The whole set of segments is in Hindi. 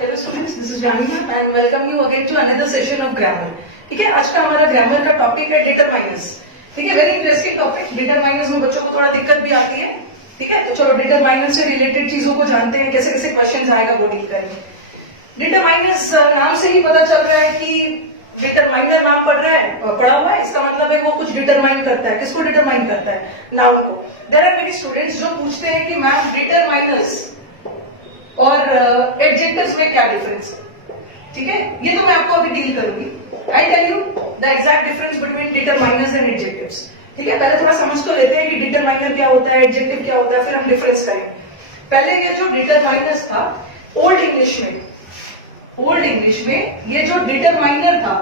Hello students, this is Jania and welcome you again to another session of grammar. ठीक है, आज का हमारा ग्रामर का टॉपिक है डिटरमाइनर्स। ठीक है, वेरी इंटरेस्टिंग टॉपिक। डिटरमाइनर्स में बच्चों को थोड़ा दिक्कत भी आती है। ठीक है, तो चलो डिटरमाइनर से रिलेटेड चीजों को जानते हैं, कैसे कैसे क्वेश्चन आएगा वो डील करेंगे। डिटरमाइनर्स नाम से ही पता चल रहा है कि डिटरमाइनर नाम पढ़ा हुआ है, इसका मतलब है वो कुछ डिटरमाइन करता है। किसको डिटरमाइन करता है? नाउन को। देयर आर मेनी स्टूडेंट्स जो पूछते हैं कि मैम डिटरमाइनर्स और एडजेक्टिव्स में क्या डिफरेंस है। ठीक है, ये तो मैं आपको अभी डील करूंगी। I tell you the exact difference between determiners and adjectives. ठीक है, पहले थोड़ा समझ तो लेते हैं कि डिटरमाइनर क्या होता है, एडजेक्टिव क्या होता है, फिर हम डिफरेंस करेंगे। पहले ये जो डिटरमाइनर्स था, ओल्ड इंग्लिश में ये जो डिटरमाइनर था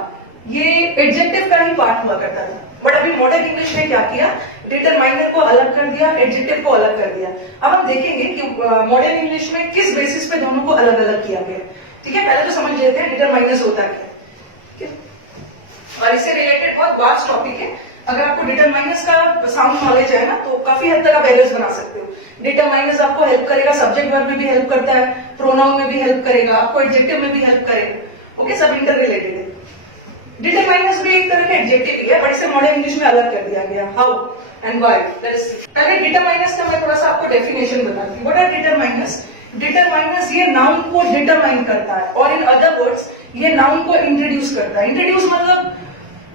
ये एडजेक्टिव का ही पार्ट हुआ करता था। बट अभी मॉडर्न इंग्लिश ने क्या किया, डिटरमाइनर को अलग कर दिया, एडजेक्टिव को अलग कर दिया। अब हम देखेंगे कि मॉडर्न इंग्लिश में किस बेसिस पे दोनों को अलग अलग किया गया। ठीक है, पहले तो समझ लेते हैं डिटरमाइनर्स होता क्या। और इससे रिलेटेड बहुत वास्ट टॉपिक है। अगर आपको डिटरमाइनर्स का साउंड नॉलेज है ना, तो काफी हद तक आप बैलेंस बना सकते हो। डिटरमाइनर्स आपको हेल्प करेगा, सब्जेक्ट वर्ब में भी हेल्प करता है, प्रोनाउन में भी हेल्प करेगा, आपको एडजेक्टिव में भी हेल्प करेगा। ओके, सब इंटर रिलेटेड है। डिटरमाइनर्स भी एक तरह का एडजेक्टिव ही है, बट इसे मॉडर्न इंग्लिश में अलग कर दिया गया। How and why. पहले डिटरमाइनर्स का मैं थोड़ा सा आपको डेफिनेशन बताती हूँ। What are determiners? डिटरमाइनर्स ये नाउन को डिटरमाइन करता है, और इन अदर वर्ड्स ये नाउन को इंट्रोड्यूस करता है। इंट्रोड्यूस मतलब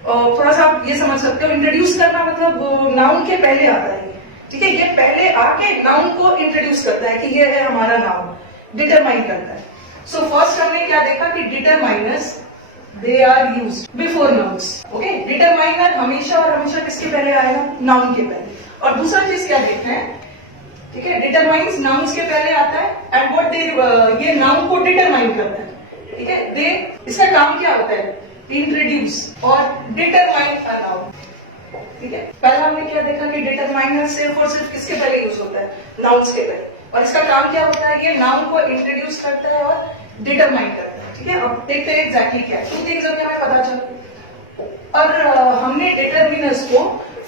थोड़ा सा आप ये समझ सकते हो, इंट्रोड्यूस करना मतलब नाउन के पहले आता है। ठीक है, ये पहले आके नाउन को इंट्रोड्यूस करता है कि ये है हमारा नाउन, डिटरमाइन करता है। सो फर्स्ट हमने क्या देखा कि determiners they are used before nouns. Okay, determiner हमेशा और हमेशा किसके पहले आएगा? नाउन के पहले। और दूसरा चीज क्या देखना है, ठीक है, डिटरमाइंस नाउन्स के पहले आता है, एंड व्हाट दे ये नाउन को डिटरमाइन करता है। ठीक है, दे इसका काम क्या होता है? इंट्रोड्यूस और डिटरमाइन अ नाउन। ठीक है, पहला हमने क्या देखा कि डिटरमाइनर सिर्फ और सिर्फ किसके पहले यूज होता है? नाउन्स के पहले। और इसका काम क्या होता है? ये नाउन को इंट्रोड्यूस करता है और डिटरमाइन करता है। ठीक है, अब देखते हैं एग्जैक्टली क्या है। 2 थिंग्स हमें पता चला। और हमने डिटरमिनर्स को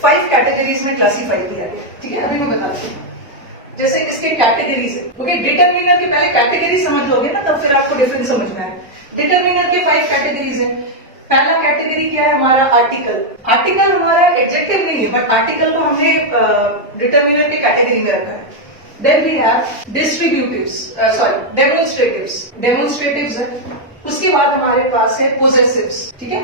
5 कैटेगरीज में क्लासिफाई किया है। ठीक है, अभी मैं बताती हूँ जैसे इसके कैटेगरीज है। ओके, डिटरमिनर के पहले कैटेगरी समझ लोगे ना, तब फिर आपको डिफरेंस समझना है। डिटरमिनर के 5 कैटेगरीज है। पहला कैटेगरी क्या है हमारा? आर्टिकल। आर्टिकल हमारा एडजेक्टिव नहीं है, बट आर्टिकल को हमने डिटरमिनर के कैटेगरी में रखा है। देन वी हैव डिस्ट्रीब्यूटिव्स, डेमोन्स्ट्रेटिव्स है। उसके बाद हमारे पास है पोजेसिव्स। ठीक है,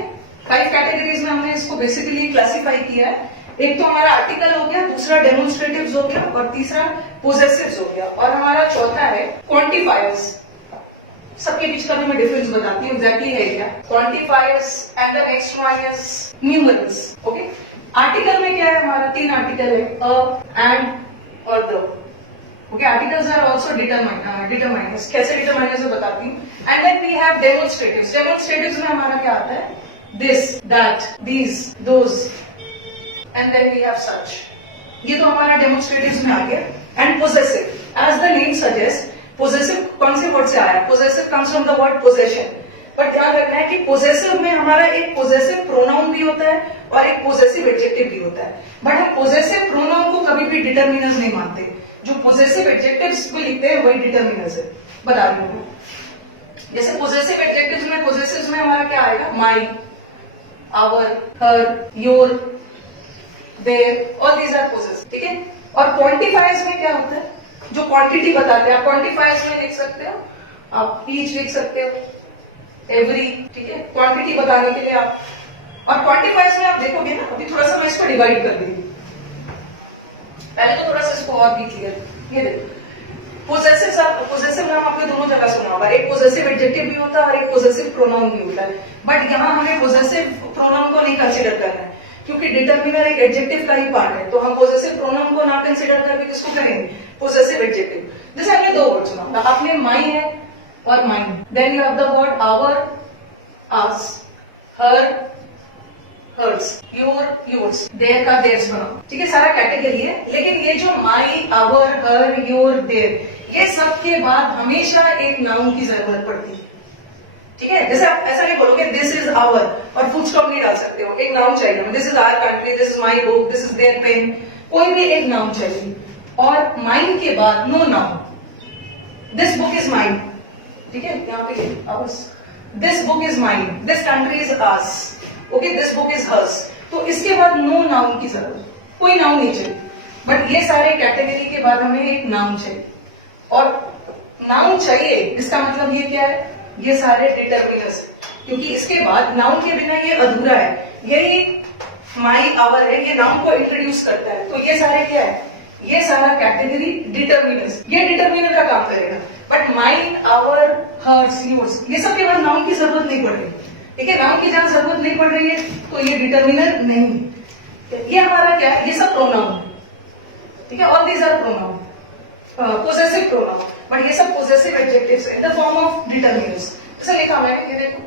5 कैटेगरीज में हमने इसको बेसिकली क्लासिफाई किया है। एक तो हमारा आर्टिकल हो गया, दूसरा डेमोन्स्ट्रेटिव्स हो गया, और तीसरा पोजेसिव्स हो गया। और हमारा चौथा है क्वांटिफायर्स। सबके बीच का भी मैं डिफरेंस बताती हूँ एग्जैक्टली है क्या। Quantifiers and the next one is numerals. Okay, article में क्या है हमारा? 3 आर्टिकल है, अ, एंड और the. Okay, articles are also determiners. कैसे डिटरमाइनर्स मैं बताती हूँ। And then we have demonstratives. Demonstratives में हमारा क्या आता है? This, that, these, those, and then we have such. ये तो हमारा डेमोन्स्ट्रेटिव्स में आ गया। And possessive, as the name suggest, possessive कौन से वर्ड से आया? Possessive comes from the word possession. But ध्यान रखना है कि पोजेसिव में हमारा एक पोजेसिव प्रोनाउन भी होता है और एक पोजेसिव एडजेक्टिव भी होता है। बट हम पोजेसिव प्रोनाउन को कभी भी डिटरमिनर्स नहीं मानते। जो पोजेसिव एडजेक्टिव्स को लिखते हैं वही डिटरमिनर्स है। बता रही हूँ, जैसे पोजेसिव एडजेक्टिव्स में, पोजेसिव्स में हमारा क्या आएगा? My, our, her, your, their, all these are possessive. ठीक है, और क्वांटिफायर्स में क्या होता है? जो क्वांटिटी बताते हैं। आप क्वांटिफायर्स में लिख सकते हो, आप ईच लिख सकते हो, एवरी। ठीक है, क्वांटिटी बताने के लिए आप। और क्वांटिफायर्स में आप देखोगे ना, अभी थोड़ा सा मैं इसको डिवाइड कर दूंगी। पहले तो थोड़ा सा इसको और भी क्लियर। ये देखो, पोजेसिव नाम आपने दोनों जगह सुना होगा। एक पोजेसिव एडजेक्टिव भी होता है और एक पोजेसिव प्रोनाउन भी होता है। बट यहाँ हमें पोजेसिव प्रोनाउन को नहीं कंसिडर करना है, क्योंकि डिटरमिनर एक एडजेक्टिव का ही पार्ट है। तो हम पोजेसिव प्रोनाउन को ना कंसीडर करके किसको करेंगे? Possessive adjective. जैसे आपने 2 वर्ड सुना, आपने माई है और mine. Then you have the word our, ours, her, hers, your, yours, their का देयर्स बनाओ। ठीक है, सारा कैटेगरी है। लेकिन ये जो my, our, her, your, their, ये सब के बाद हमेशा एक नाउन की जरूरत पड़ती है। ठीक है, जैसे आप ऐसा नहीं बोलोगे दिस इज आवर और फुल स्टॉप नहीं डाल सकते हो, एक नाउन चाहिए। This is our country, this is my book, this is their pen, कोई भी एक नाउन चाहिए। और माइन के बाद no noun. This book is mine, ठीक है, यहाँ पे ours, this book is mine, this country is ours, okay, this book is hers. तो इसके बाद नो नाउन की जरूरत, कोई नाउन नहीं चाहिए, बट ये सारे कैटेगरी के बाद हमें एक नाउन चाहिए। और नाउन चाहिए इसका मतलब ये क्या है, ये सारे डिटर्मिनर्स, क्योंकि इसके बाद नाउन के बिना ये अधूरा है। यही माई आवर है, ये नाउन को इंट्रोड्यूस करता है। तो ये सारे क्या है, ये सारा कैटेगरी डिटर्मिनर्स, ये डिटर्मिनर का काम करेगा। But mine, our, hers, yours, ये सब के बाद नाउन की जरूरत नहीं पड़ रही। ठीक है, नाउन की जहां जरूरत नहीं पड़ रही है तो ये डिटर्मिनर नहीं। ये हमारा क्या है, ये सब प्रोनाउन है। ठीक है, all these are pronoun, possessive pronoun, but ये सब possessive adjectives in the form of determiners. जैसे लिखा मैंने, ये देखो,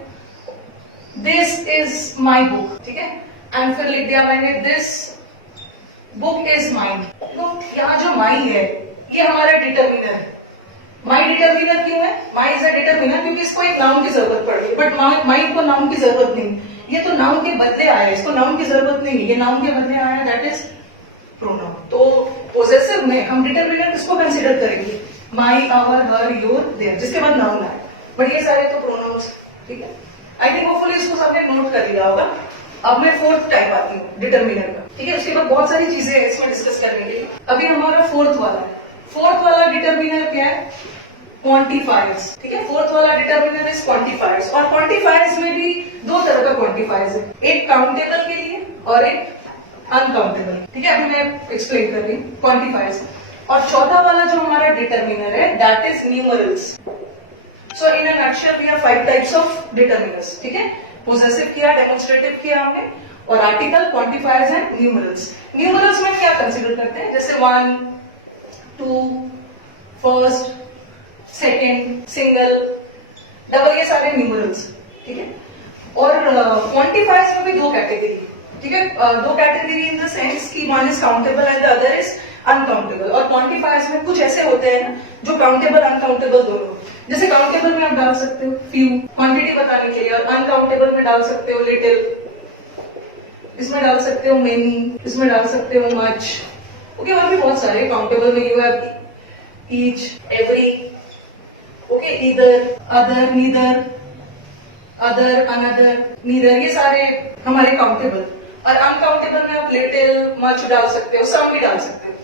दिस इज माई बुक, ठीक है, एंड फिर लिख दिया मैंने दिस बुक इज माइन। तो यहाँ जो माई है ये हमारा डिटर्मिनर है। माई डिटर्मिनर क्यों है, माई इज अ डिटर्मिनर क्योंकि इसको एक नाउन की जरूरत पड़ रही है, बट माई को नाउन की जरूरत नहीं, ये तो नाउन के बदले आया है, इसको नाउन की जरूरत नहीं है, ये नाउन के बदले आया है, दैट इज प्रोनाउन। तो पोजेसिव में हम डिटर्मिनर किसको कंसीडर करेंगे, माई, आवर, हर, योर, देयर, जिसके बाद नाउन आए। बट ये सारे तो प्रोनाउंस। ठीक है, आई थिंक होपफुली इसको सबने नोट कर लिया होगा। अब मैं फोर्थ टाइप आती हूँ डिटर्मिनर का। ठीक है, उसके बाद बहुत सारी चीजें हैं इसमें डिस्कस करने के लिए। अभी हमारा फोर्थ वाला है। फोर्थ वाला डिटर्मिनर क्या है, क्वांटिफायर्स। ठीक है, फोर्थ वाला डिटर्मिनर इज क्वांटिफायर्स। और क्वांटिफायर्स में भी दो तरह का क्वांटिफायर्स है, एक काउंटेबल के लिए और एक अनकाउंटेबल। ठीक है, अभी मैं एक्सप्लेन कर रही हूँ क्वांटिफायर्स। और चौथा वाला जो हमारा डिटर्मिनर है that is numerals. So in a nutshell we have 5 types of determiners. ठीक है, पोजेसिव किया, डेमोन्स्ट्रेटिव किया हमने, और article, quantifiers and numerals. Numerals में क्या कंसीडर करते हैं, जैसे 1, 2, फर्स्ट, सेकेंड, सिंगल, डबल, ये सारे न्यूमरल्स। ठीक है, और क्वांटिफायर्स में भी दो कैटेगरी। ठीक है, दो कैटेगरी इन द सेंस की one is countable and the other is uncountable. और क्वांटिफायर्स में कुछ ऐसे होते हैं ना जो काउंटेबल अनकाउंटेबल दोनों। जैसे काउंटेबल में आप डाल सकते हो फ्यू, क्वांटिटी बताने के लिए, और अनकाउंटेबल में डाल सकते हो लिटिल, इसमें डाल सकते हो मेनी, इसमें डाल सकते हो मच। ओके, और भी बहुत सारे। काउंटेबल में you have each, every, okay, either, other, neither, other, another, neither, ये सारे हमारे काउंटेबल। और अनकाउंटेबल में आप लिटिल, मच डाल सकते हो, सम भी डाल सकते हो,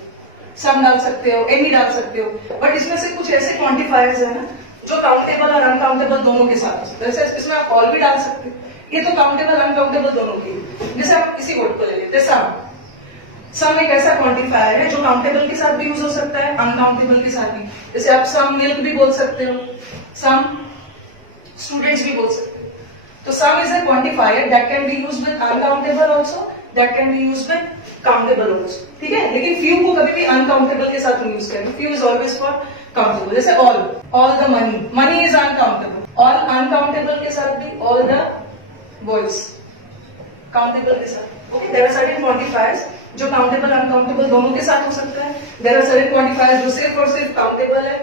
सम डाल सकते हो, एनी डाल सकते हो। बट इसमें से कुछ ऐसे क्वांटिफायर्स है ना जो काउंटेबल और अनकाउंटेबल दोनों के साथ हो सकते हैं। जैसे इसमें आप ऑल भी डाल सकते हो, ये तो काउंटेबल अनकाउंटेबल दोनों के। जैसे आप किसी वर्ड को ले लेते हैं सम। सम एक ऐसा क्वांटिफायर है जो काउंटेबल के साथ भी यूज हो सकता है, अनकाउंटेबल के साथ भी। जैसे आप सम मिल्क भी बोल सकते हो, सम स्टूडेंट्स भी बोल सकते हो। तो सम is a quantifier that can be used with uncountable also, that can be used with countable also. ठीक है, लेकिन फ्यू को कभी भी अनकाउंटेबल के साथ नहीं यूज करेंगे। Few is always for countable. जैसे all the money, money is uncountable. All uncountable के साथ भी, ऑल द बॉयज काउंटेबल के साथ। Okay, there are certain quantifiers जो काउंटेबल अनकाउंटेबल दोनों के साथ हो सकता है। देयर आर सर्टेन क्वांटिफायर्स जो सिर्फ और सिर्फ काउंटेबल है,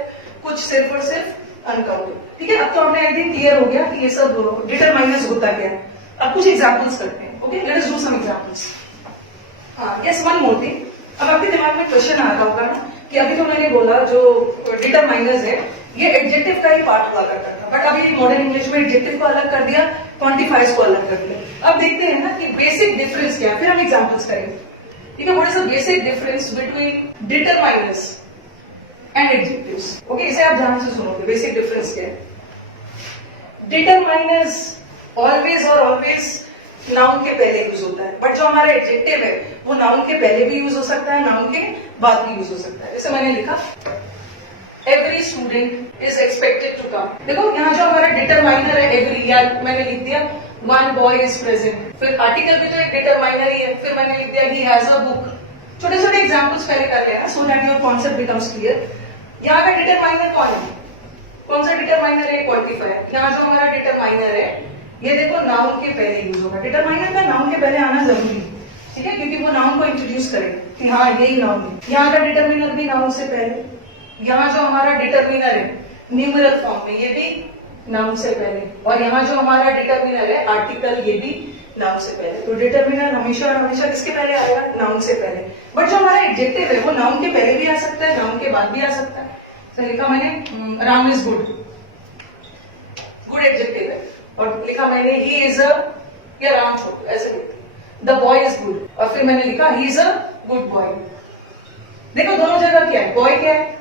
कुछ सिर्फ और सिर्फ अनकाउंटेबल। ठीक है, अब तो हमने आई थिंक क्लियर हो गया कि ये सब डिटरमाइनर्स होता क्या है। अब कुछ एग्जांपल्स करते हैं। Okay, let us do some examples. Yes, one more thing. अब आपके दिमाग में क्वेश्चन आ रहा होगा ना कि अभी तो मैंने बोला जो डिटरमाइनर्स है ये एडजेक्टिव का ही पार्ट हुआ करता था, बट अभी मॉडर्न इंग्लिश में एडजेक्टिव को अलग कर दिया, क्वांटिफायर्स को अलग कर दिया। अब देखते हैं ना कि बेसिक डिफरेंस क्या है, फिर हम एग्जांपल्स करेंगे। ठीक है, what is the basic difference between determiners and adjectives. Okay, इसे आप ध्यान से सुनोगे। बेसिक डिफरेंस क्या है, डिटरमाइनर्स ऑलवेज और ऑलवेज नाउन के पहले यूज होता है, बट जो हमारा एडजेक्टिव है वो नाउन के पहले भी यूज हो सकता है, नाउन के बाद भी यूज हो सकता है। जैसे मैंने लिखा every student is expected to come. देखो यहाँ जो हमारा डिटरमाइनर है एवरी, या मैंने लिख दिया वन बॉय इज प्रेजेंट। फिर आर्टिकल भी तो एक डिटरमाइनर ही है, फिर मैंने लिख दिया ही हैज अ बुक। छोटे छोटे एग्जाम्पल्स पहले कर लेना so that your concept becomes clear. यहाँ का डिटरमाइनर कौन है, कौन सा डिटरमाइनर है, क्वांटिफायर। यहाँ जो हमारा डिटरमाइनर है ये देखो नाउन के पहले यूज होगा। डिटरमाइनर का नाउन के पहले आना जरूरी है, ठीक है, क्योंकि वो नाउन को इंट्रोड्यूस करेगा कि हाँ यही नाउन है। यहाँ का डिटरमिनर भी नाउन से पहले, यहाँ जो हमारा डिटरमिनर है न्यूमेरल फॉर्म में ये भी नाउन से पहले, और यहाँ जो हमारा डिटरमिनर है आर्टिकल ये भी नाउन से पहले। तो डिटरमिनर हमेशा हमेशा किसके पहले आएगा, नाउन से पहले। बट जो हमारा एडजेक्टिव है वो नाउन के पहले भी आ सकता है, नाउन के बाद भी आ सकता है। तो लिखा मैंने राम इज गुड, और लिखा मैंने ही इज अ, या राम छोटू ऐसे लिखती, द बॉय इज गुड, और फिर मैंने लिखा he is a good boy. देखो दोनों जगह क्या है, बॉय क्या है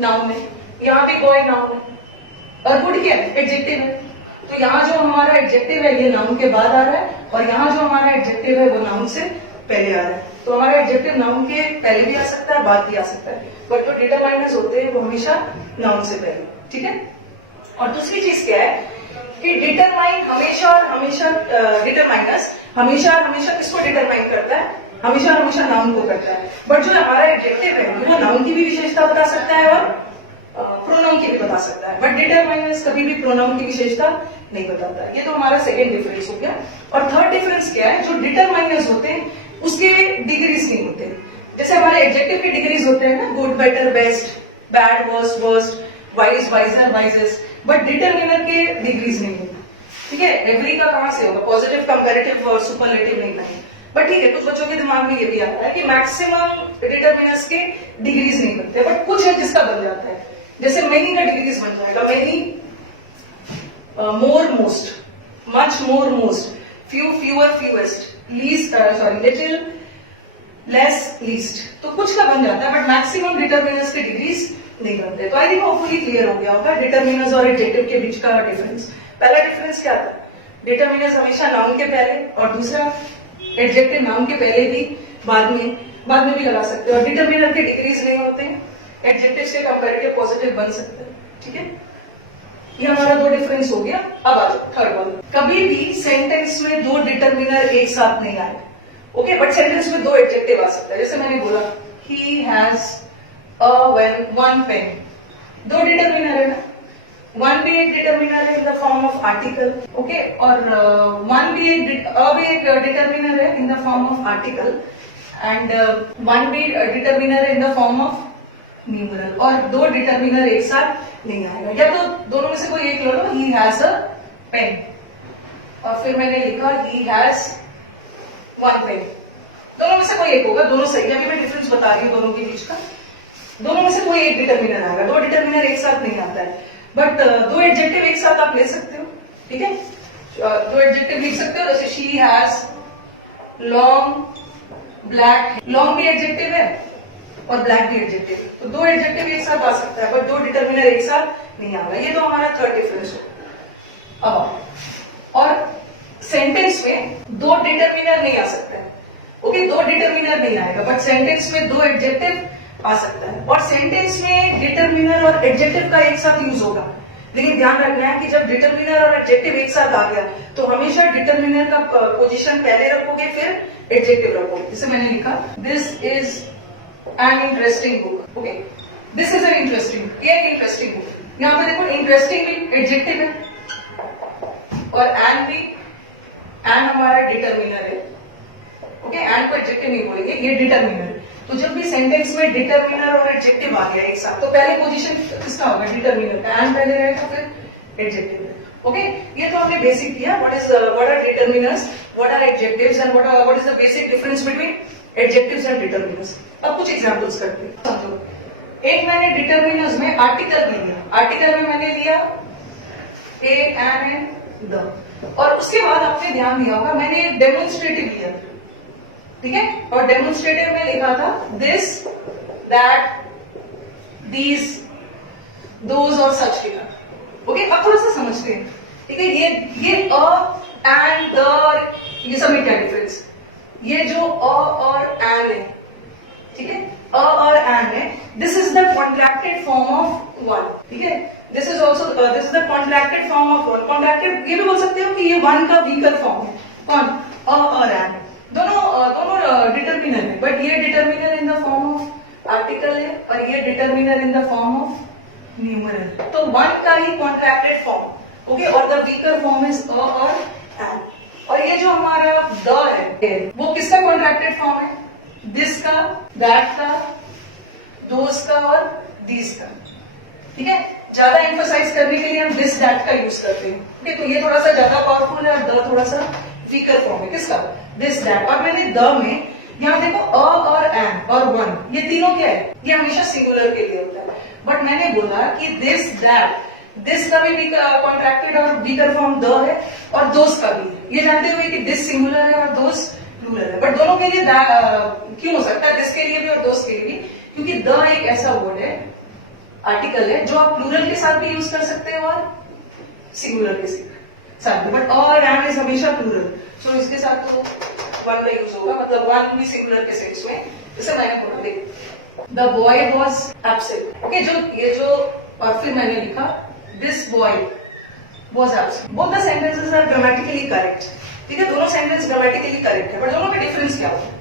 नाउन है, यहाँ भी बॉय नाउन है, और गुड क्या है एडजेक्टिव है। तो यहाँ जो हमारा एडजेक्टिव है ये नाउन के बाद आ रहा है, और यहाँ जो हमारा एडजेक्टिव है वो नाउन से पहले आ रहा है। तो हमारा एडजेक्टिव नाउन के पहले भी आ सकता है, बाद भी आ सकता है, बट जो डिटरमाइनर्स होते हैं वो हमेशा नाउन से पहले, ठीक है। और दूसरी चीज क्या है कि डिटरमाइन हमेशा हमेशा डिटरमाइनर्स हमेशा किसको डिटरमाइन करता है, हमेशा नाउन को करता है। बट जो हमारा एडजेक्टिव है वो नाउन की भी विशेषता बता सकता है और प्रोनाउन की भी बता सकता है, बट डिटरमाइनर्स कभी भी प्रोनाउन की विशेषता नहीं बताता है। ये तो हमारा सेकेंड डिफरेंस हो गया। और थर्ड डिफरेंस क्या है, जो डिटरमाइनर्स होते हैं उसके डिग्रीज नहीं होते। जैसे हमारे एडजेक्टिव के डिग्रीज होते हैं ना, good, better, best, bad, worst, worst, wise, wiser, wisest, but determiner के डिग्रीज नहीं होते, ठीक है। एवरी का कहां से होगा, पॉजिटिव, कंपैरेटिव और सुपरलेटिव नहीं नहीं, बट ठीक है कुछ बच्चों के दिमाग में ये भी आता है कि मैक्सिमम डिटरमिनर्स के डिग्रीज नहीं बनते, बट कुछ है जिसका बन जाता है। जैसे मेनी का डिग्रीज बन जाएगा, many, more, most, much, more, most, few, fewer, fewest, least, sorry, little, less, least, तो कुछ का बन जाता है, बट मैक्सिमम डिटरमिनर्स के डिग्रीज नहीं बनते। तो आई थिंक होपफुली क्लियर हो गया होगा डिटरमिनर्स और एडजेक्टिव के बीच का डिफरेंस। पहला डिफरेंस क्या था, डिटरमिनर्स हमेशा नाउन के पहले, और दूसरा एडजेक्टिव नाउन के पहले भी बाद में भी लगा सकते हो, और डिटरमिनर के डिग्रीज नहीं होते हैं, एडजेक्टिव से कंपैरेटिव पॉजिटिव बन सकते हैं, ठीक है। ये हमारा दो डिफरेंस हो गया। अब आ जाओ थर्ड वन। कभी भी सेंटेंस में दो डिटरमिनर एक साथ नहीं आए, ओके, बट सेंटेंस में दो एडजेक्टिव आ सकता है। जैसे मैंने बोला he has a one pen, दो डिटरमिनर है ना, वन भी एक डिटरमिनर है in the form of article, okay, और वन भी एक डिटरमिनर है in the form of article, and one भी डिटरमिनर है in the form of numeral, और दो डिटरमिनर एक साथ नहीं आएगा। या तो दोनों में से कोई एक ले लो, ही हैज अ पेन, और फिर मैंने लिखा ही हैज वन पेन, दोनों में से कोई एक होगा, दोनों सही है। अभी मैं डिफरेंस बता रही हूँ दोनों के बीच का, दोनों में से कोई एक डिटरमिनर आएगा, दो डिटरमिनर एक साथ नहीं आता है, बट दो एडजेक्टिव एक साथ आप ले सकते हो, ठीक है। दो एडजेक्टिव लिख सकते हो, जैसे she has long black, long भी एडजेक्टिव है और ब्लैक भी एडजेक्टिव, तो दो एडजेक्टिव एक साथ आ सकता है, बट दो डिटरमिनर एक साथ नहीं आएगा। ये तो हमारा थर्ड डिफरेंस हो। अब और सेंटेंस में दो डिटरमिनर नहीं आ सकता है, ओके, दो डिटरमिनर नहीं आएगा, बट सेंटेंस में दो एडजेक्टिव आ सकता है, और सेंटेंस में डिटरमिनर और एडजेक्टिव का एक साथ यूज होगा। लेकिन ध्यान रखना है कि जब डिटरमिनर और एडजेक्टिव एक साथ आ गया तो हमेशा डिटरमिनर का पोजीशन पहले रखोगे, फिर एडजेक्टिव रखोगे। जैसे मैंने लिखा this is an interesting book, okay, this is an interesting, ये एक इंटरेस्टिंग बुक। यहाँ पे देखो इंटरेस्टिंग भी एडजेक्टिव है, और एन भी, एन हमारा डिटरमिनर है, ओके, एन को एडजेक्टिव नहीं बोलेंगे, ये डिटरमिनर। तो जब भी सेंटेंस में डिटरमिनर और एडजेक्टिव आ गया एक साथ, तो पहले पोजीशन किसका होगा, डिटरमिनर का, एन पहले रहेगा फिर एडजेक्टिव, ओके। ये तो हमने बेसिक किया, what are determiners, what are adjectives, and what is the basic difference between adjectives and determiners. अब कुछ एग्जांपल्स करते हैं, समझो। एक मैंने डिटरमिनर्स में आर्टिकल में लिया, आर्टिकल में मैंने लिया ए, एन एंड द, और उसके बाद आपने ध्यान दिया होगा मैंने एक डेमोन्स्ट्रेटिव लिया, ठीक है, और डेमोन्स्ट्रेटिव में लिखा था दिस, दैट, दीज, दोज और सच लिखा, ओके। अब थोड़ा सा समझते हैं, ठीक है। ये अ, एंड, द, ये सब में क्या डिफरेंस, ये जो अ और एन है, ठीक है, अ और एन है, this is the contracted form of one, ठीक है। This is also, this is the contracted form of one. Contracted ये भी बोल सकते हो कि ये वन का वीकर फॉर्म है, कौन, अ और एन, दोनों डिटरमिनर है, बट ये determiner in the form of article है, और ये determiner in the form of numeral. तो वन का ही कॉन्ट्रैक्टेड फॉर्म, ओके, और the weaker form is a और एन। और ये जो हमारा द है वो किसका कॉन्ट्रैक्टेड फॉर्म है, दिस का, दैट का, दोस का और दीज का, ठीक है। ज्यादा एम्फसाइज करने के लिए हम दिस, दैट का यूज करते हैं, ओके। तो ये थोड़ा सा ज्यादा पावरफुल है, और द थोड़ा सा वीकर फॉर्म है, किसका, दिस, दैट। और मैंने द में यहाँ देखो अ और एन और वन, ये तीनों क्या है, ये हमेशा सिंगुलर के लिए होता है, बट मैंने बोला कि दिस, दैट, दिस का भी कॉन्ट्रैक्टेड और वीकर फॉर्म द है, और दोस्त का भी। ये जानते हुए कि दिस सिंगुलर है और दोस्त प्लूरल है, बट दोनों के लिए क्यों हो सकता है, दिस के लिए भी और दोस्त के लिए भी, क्योंकि द एक ऐसा वर्ड है, आर्टिकल है, जो आप प्लूरल के साथ भी यूज कर सकते हैं और सिंगुलर के साथ भी, बट और एंड इज हमेशा प्लूरल, सो इसके साथ तो वन का यूज होगा, मतलब वन भी सिंगुलर के सेंस में। जैसे मैंने बोला, देखो the boy was absent, okay, ये जो फिर मैंने लिखा this boy was absent, both the sentences are grammatically correct, ठीक है, दोनों सेंटेंस ग्रामेटिकली करेक्ट है, बट दोनों का डिफरेंस क्या होता है,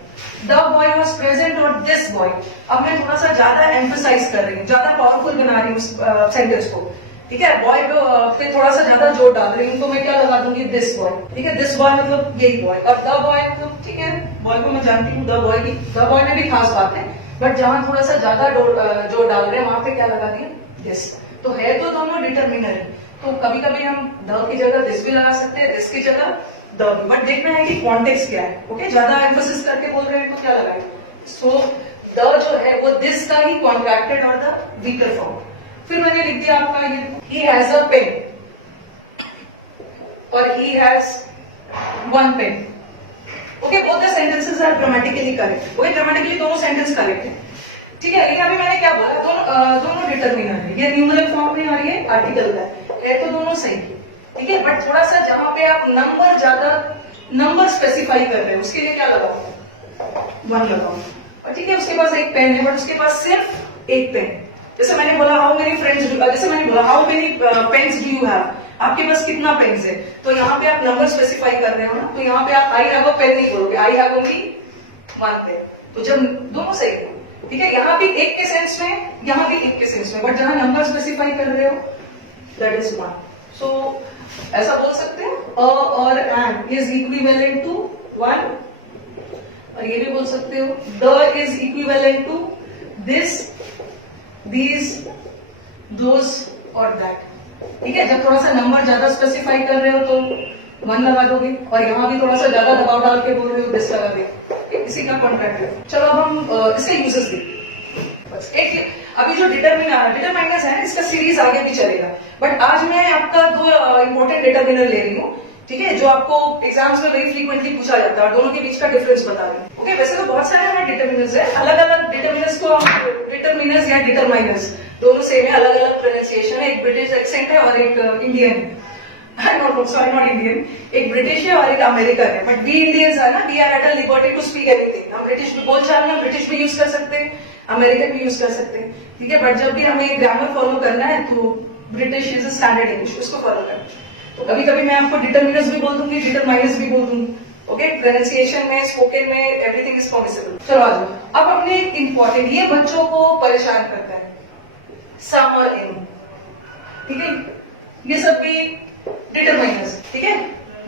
द बॉय वॉज प्रेजेंट और दिस बॉय, अब मैं थोड़ा सा ज्यादा एम्फसाइज कर रही हूँ, ज्यादा पावरफुल बना रही हूँ उस सेंटेंस को, ठीक है, बॉय पे थोड़ा सा ज्यादा जोर डाल रही हूँ, तो मैं क्या लगा दूंगी, दिस बॉय, ठीक है, दिस बॉय मतलब यही बॉय, और द बॉय मतलब, ठीक है, बॉय को मैं जानती हूँ, द बॉय में भी खास बात है, बट जहां थोड़ा सा ज्यादा जोर डाल रहे हैं वहां पे क्या लगा दिया, दिस, तो है तो दोनों डिटर्मिनर है, तो कभी कभी हम द की जगह दिस भी लगा सकते हैं, दिस की जगह द, बट देखना है कि कॉन्टेक्स्ट क्या है, ओके, ज्यादा एम्फोसिस करके बोल रहे हैं तो क्या लगाएंगे, सो द जो है वो दिस का ही कॉन्ट्रैक्टेड और द वीकर फॉर्म। फिर मैंने लिख दिया आपका ये, ही हैज अ पेन और he has one pen, okay, both the sentences are grammatically correct, okay, grammatically दोनों सेंटेंस करेक्ट है, ठीक है, लेकिन अभी मैंने क्या बोला, दोनों डिटर्मिनर है, ये न्यूमरल फॉर्म में और ये आर्टिकल का है तो दोनों सही, ठीक है, बट थोड़ा सा जहां पे आप नंबर स्पेसिफाई कर रहे हैं उसके लिए क्या लगाओ, वन लगाओ, और ठीक है, उसके पास एक पेन है, बट उसके पास सिर्फ एक पेन, जैसे मैंने बोला हाउ मेनी फ्रेंड्स, जैसे मैंने बोला how many pens do you have, आपके पास कितना पेन्स है, तो यहाँ पे आप नंबर स्पेसिफाई कर रहे हो ना, तो यहाँ पे आप आई हैव अ पेन नहीं बोलोगे, I have only one pen, तो जब दोनों सही है, ठीक है, यहाँ भी एक के सेंस में, यहाँ भी एक के सेंस में, बट जहां नंबर स्पेसिफाई कर रहे हो दैट इज वन, सो ऐसा बोल सकते हैं अ और an is equivalent to one, और ये भी बोल सकते हो the is equivalent to this, these, those और that, ठीक है, जब थोड़ा सा नंबर ज्यादा स्पेसिफाई कर रहे हो तो वन लगा दोगे, और यहाँ भी थोड़ा सा ज्यादा दबाव डाल के बोल रहे हो दिस लगा दे, इसी का कॉन्ट्रैक्ट है। चलो अब हम इसके यूजेस देखते, बस एक अभी जो डिटरमाइनर्स है इसका सीरीज आगे भी चलेगा, बट आज मैं आपका दो इंपॉर्टेंट डिटरमिनर ले रही हूँ, ठीक है, जो आपको एग्जाम्स में वेरी फ्रीक्वेंटली पूछा जाता है, और दोनों के बीच का डिफरेंस बता रही हूँ, ओके, वैसे तो बहुत सारे हमारे डिटरमिनर्स है, अलग अलग डिटरमिनर्स को डिटरमिनर्स या डिटरमाइनर्स दोनों सेम है, अलग अलग प्रोनाउंसिएशन है, एक ब्रिटिश एक्सेंट है और एक इंडियन नॉट इंडियन, एक ब्रिटिश है और एक अमेरिकन है, बट वी इंडियंस है ना, we are at a liberty to speak anything, हम ब्रिटिश भी बोलचाल में ब्रिटिश भी यूज कर सकते हैं, अमेरिकन भी यूज कर सकते हैं, ठीक है, बट जब भी हमें ग्रामर फॉलो करना है तो ब्रिटिश इज स्टैंडर्ड इंग्लिश, उसको फॉलो करना है, तो कभी कभी मैं आपको डिटरमिनर्स भी बोल दूंगी, डिटरमाइनर्स भी बोल दूंगी, ओके, प्रोनाउंसिएशन में, स्पोकन में, एवरीथिंग इज परमिसिबल। चलो आ जाओ, अब अपने इंपॉर्टेंट, ये बच्चों को परेशान करता है, सम और एनी, ठीक है, ये सब भी डिटरमाइनर्स, ठीक है,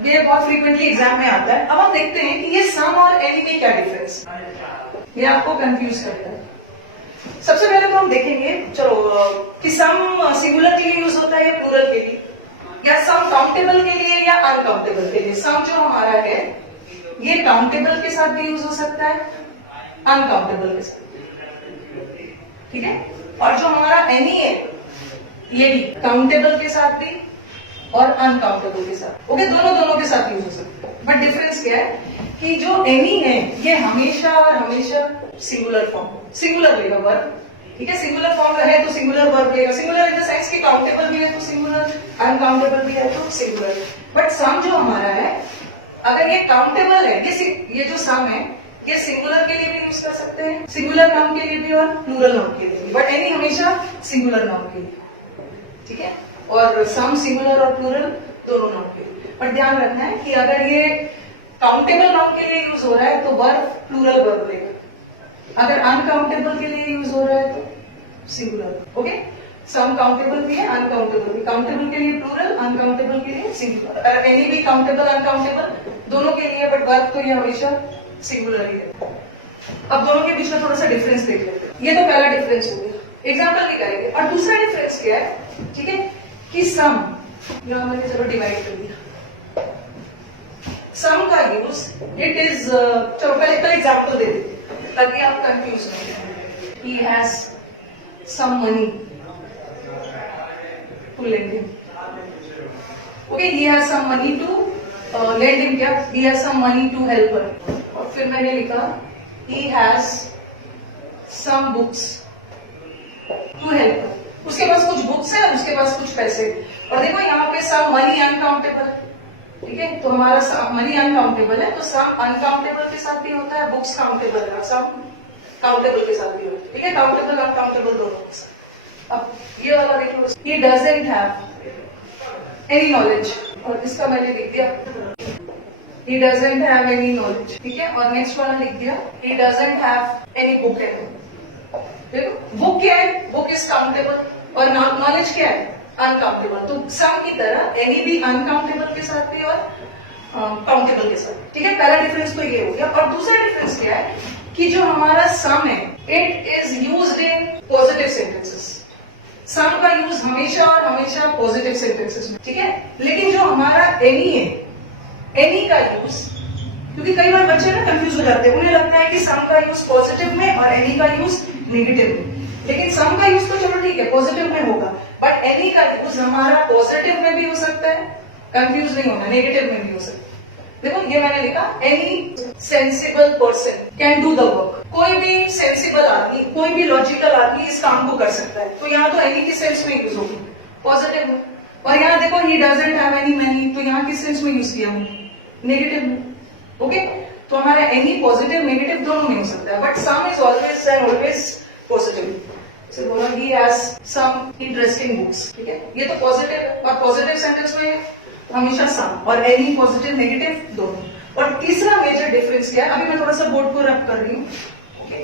ये बहुत फ्रीक्वेंटली एग्जाम में आता है। अब हम देखते हैं कि ये सम और एनी में क्या डिफरेंस, ये आपको कंफ्यूज करता है। सबसे पहले तो हम देखेंगे, चलो, कि सम सिंगुलर के लिए यूज होता है या प्लूरल के लिए, या सम काउंटेबल के लिए या अनकाउंटेबल के लिए। सम जो हमारा है ये काउंटेबल के साथ भी यूज हो सकता है, अनकाउंटेबल के साथ, ठीक है, और जो हमारा एनी है ये भी काउंटेबल के साथ भी और अनकाउंटेबल के साथ, ओके, दोनों के साथ यूज हो सकता है, बट डिफरेंस क्या है कि जो एनी है ये हमेशा और हमेशा सिंगुलर फॉर्म, सिंगुलर लेगा वर्ब, ठीक है, सिंगुलर फॉर्म रहे तो सिंगुलर वर्ब लेगा, सिंगुलर इन द सेंस कि काउंटेबल भी है तो सिंगुलर, अनकाउंटेबल भी है तो सिंगुलर, बट सम जो हमारा है अगर ये काउंटेबल है, ये जो सम है ये सिंगुलर के लिए भी यूज कर सकते हैं, सिंगुलर नाउन के लिए भी और प्लूरल नाउन के लिए भी, बट एनी हमेशा सिंगुलर नाउन के लिए, ठीक है, और सम सिंगुलर और प्लूरल दोनों नाउन के लिए, पर ध्यान रखना है कि अगर ये काउंटेबल नाउन के लिए यूज हो रहा है तो वर्ब प्लूरल वर्ब लेगा, अगर अनकाउंटेबल के लिए यूज हो रहा है तो सिंगुलर, ओके, सम काउंटेबल भी है, अनकाउंटेबल भी, काउंटेबल के लिए प्लूरल, अनकाउंटेबल के लिए सिंगुलर, एनी भी काउंटेबल अनकाउंटेबल दोनों के लिए, बट वर्ब तो ये हमेशा सिंगुलर ही है। अब दोनों के बीच में थोड़ा सा डिफरेंस देख लेते हैं, ये तो पहला डिफरेंस हो गया, एग्जाम्पल भी करेंगे, और दूसरा डिफरेंस क्या है, ठीक है, कि सम, यहां मैंने चलो डिवाइड कर दिया, सम का यूज इट इज, चलो पहले एग्जाम्पल दे देते ताकि आप कंफ्यूज नहीं, he has some money, to lend him. Okay, he has some money to lend him. क्या? He has some money to help her. और फिर मैंने लिखा he has some books to help her. उसके पास कुछ बुक्स है और उसके पास कुछ पैसे। और देखो यहाँ पे सम मनी अनकाउंटेबल, ठीक है, तो हमारा मनी अनकाउंटेबल है, तो सम अनकाउंटेबल के साथ भी होता है, बुक्स काउंटेबल है, सम काउंटेबल के साथ भी होता है, ठीक है, काउंटेबल अनकाउंटेबल दोनों के साथ। अब ये वाला देखो, he doesn't have any knowledge, और इसका मैंने लिख दिया he doesn't have any knowledge, ठीक है, और नेक्स्ट वाला लिख दिया he doesn't have any book at home। देखो बुक क्या है, बुक इज काउंटेबल और नॉलेज क्या है, अनकाउंटेबल। तो सम की तरह एनी भी अनकाउंटेबल के साथ भी और काउंटेबल के साथ, ठीक है। पहला डिफरेंस तो ये हो गया। और दूसरा डिफरेंस क्या है कि जो हमारा सम है it is used in positive sentences. Some का यूज हमेशा और हमेशा पॉजिटिव सेंटेंसेस में, ठीक है। लेकिन जो हमारा एनी है, एनी का यूज, क्योंकि कई बार बच्चे ना कंफ्यूज हो जाते हैं, उन्हें लगता है कि सम का यूज पॉजिटिव में और एनी का यूज नेगेटिव में। लेकिन सम का यूज तो चलो ठीक है पॉजिटिव में होगा, बट एनी का यूज हमारा पॉजिटिव में भी हो सकता है, कंफ्यूज नहीं होना, नेगेटिव में भी हो सकता है। देखो ये मैंने लिखा any sensible person can do the work. कोई भी सेंसिबल आदमी, कोई भी लॉजिकल आदमी इस काम को कर सकता है। तो यहाँ तो एनी की सेंस में यूज होगी, पॉजिटिव में। और यहाँ देखो he doesn't have any money, तो यहाँ किस सेंस में यूज किया हमने, नेगेटिव में। ओके, तो हमारा एनी पॉजिटिव नेगेटिव दोनों में हो सकता है, but some is always and always positive. से बोला he has some interesting books, ठीक है, ये तो पॉजिटिव है। और पॉजिटिव सेंटेंस में हमेशा सम और एनी पॉजिटिव नेगेटिव दोनों। और तीसरा मेजर डिफरेंस क्या है, अभी मैं थोड़ा सा बोर्ड को रब कर रही हूँ। ओके,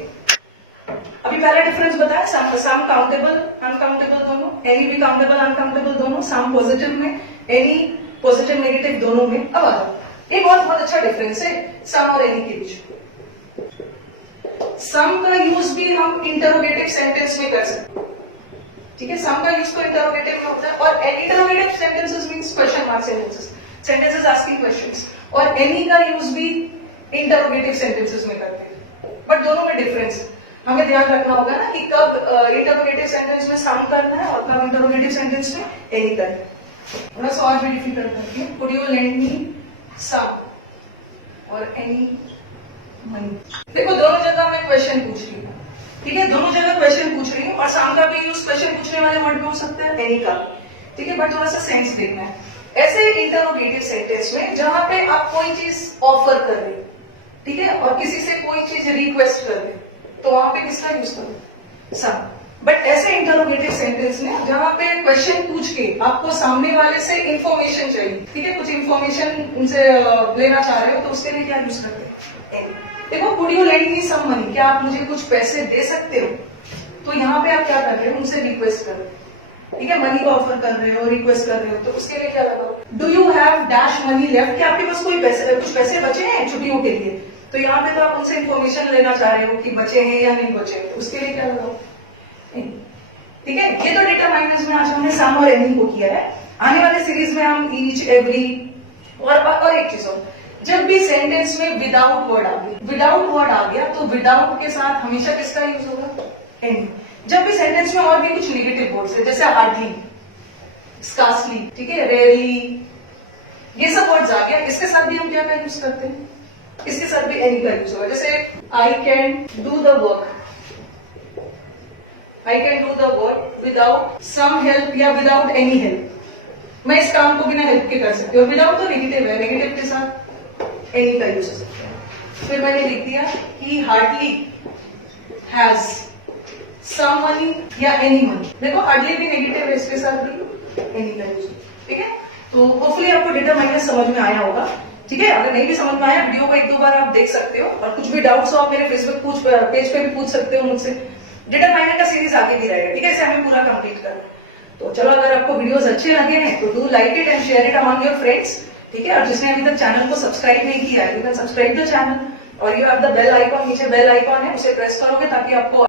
अभी पहला डिफरेंस बताया सम काउंटेबल अनकाउंटेबल दोनों, एनी भी काउंटेबल अनकाउंटेबल दोनों, सम पॉजिटिव में, एनी पॉजिटिव नेगेटिव दोनों में। अब आता एक बहुत अच्छा डिफरेंस है सम और एनी के बीच। सम का यूज भी हम इंटरोगेटिव सेंटेंस में कर सकते हैं, ठीक है, सम का यूज तो इंटरोगेटिव में होता है। और interrogative sentences means question mark sentences, sentences asking questions. और एनी का यूज भी इंटरोगेटिव सेंटेंसेस में करते हैं, बट दोनों में डिफरेंस है। हमें ध्यान रखना होगा ना कि कब इंटरोगेटिव सेंटेंस में सम करना है और कब इंटरोगेटिव सेंटेंस में एनी करना है। थोड़ा सा और भी डिफिकल्ट करती है। कुड यू लेंड मी सम और एनी मनी। देखो दोनों जगह मैं क्वेश्चन पूछ रही हूँ, ठीक है, दोनों जगह क्वेश्चन पूछ रही हूँ। और सम का भी यूज क्वेश्चन पूछने वाले वर्ड में हो सकता है, एनी का, ठीक है, बट थोड़ा सा सेंस देखना है। ऐसे इंटरोगेटिव सेंटेंस में जहां पे आप कोई चीज ऑफर कर रहे हो, ठीक है, और किसी से कोई चीज रिक्वेस्ट कर रहे हो, तो वहां पे किसका यूज करो, सम। बट ऐसे इंटरोगेटिव सेंटेंस में जहां पे क्वेश्चन पूछ के आपको सामने वाले से इंफॉर्मेशन चाहिए, ठीक है, कुछ इंफॉर्मेशन उनसे लेना चाह रहे हो, तो उसके लिए क्या यूज करते हैं, एनी। देखो could you lend me some money, क्या आप मुझे कुछ पैसे दे सकते हो, तो यहाँ पे आप क्या कर रहे हो, उनसे रिक्वेस्ट कर रहे हो, ठीक है, मनी को ऑफर कर रहे हो, रिक्वेस्ट कर रहे हो, तो उसके लिए क्या लगाओ, do you have dash money left, क्या आपके पास कोई पैसे, कुछ पैसे बचे हैं छुट्टियों के लिए, तो यहाँ पे तो आप उनसे इन्फॉर्मेशन लेना चाह रहे हो कि बचे हैं या नहीं बचे, तो उसके लिए क्या लगाओ, ठीक है। ये तो डिटरमाइनर्स में आज हमने सम और एनी को किया है। आने वाले सीरीज में हम ईच, एवरी और एक चीज और, जब भी सेंटेंस में विदाउट वर्ड आ गया, तो विदाउट के साथ हमेशा किसका यूज होगा, एनी। जब भी सेंटेंस में और भी कुछ नेगेटिव वर्ड्स है, जैसे हार्डली, स्कार्सली, ठीक है, रेयरली, ये सब वर्ड्स आ गया, इसके साथ भी हम क्या का यूज करते हैं, इसके साथ भी एनी का यूज होगा। जैसे I can do the work, I can do the work without some help या विदाउट एनी हेल्प, मैं इस काम को बिना हेल्प के कर सकती हूँ। विदाउट तो नेगेटिव है, नेगेटिव के साथ एनी का यूज हो सकता है। फिर मैंने लिख दिया he hardly has some money या एनी मनी। देखो हार्डली भी नेगेटिव है, इसके साथ भी एनी का यूज, ठीक है। तो होपफुली आपको डिटरमाइनर समझ में आया होगा, ठीक है। अगर नहीं भी समझ में आया, वीडियो को एक दो बार आप देख सकते हो, और कुछ भी डाउट्स हो आप मेरे फेसबुक पेज पे भी पूछ सकते हो मुझसे। डिटरमाइनर का सीरीज आगे भी रहेगा, ठीक है, इसे हमें पूरा कंप्लीट करना। तो चलो, अगर आपको वीडियोस अच्छे लगे हैं तो do like it and share it among your friends, ठीक है। और जिसने अभी तक चैनल को सब्सक्राइब नहीं किया है, you can subscribe the channel, और you have the bell icon, नीचे बेल आइकॉन है, उसे प्रेस करोगे ताकि आपको